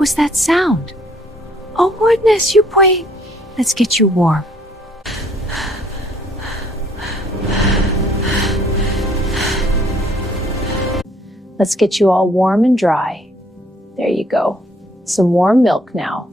was that sound? Oh goodness, you boy. Let's get you warm. Let's get you all warm and dry. There you go. Some warm milk now.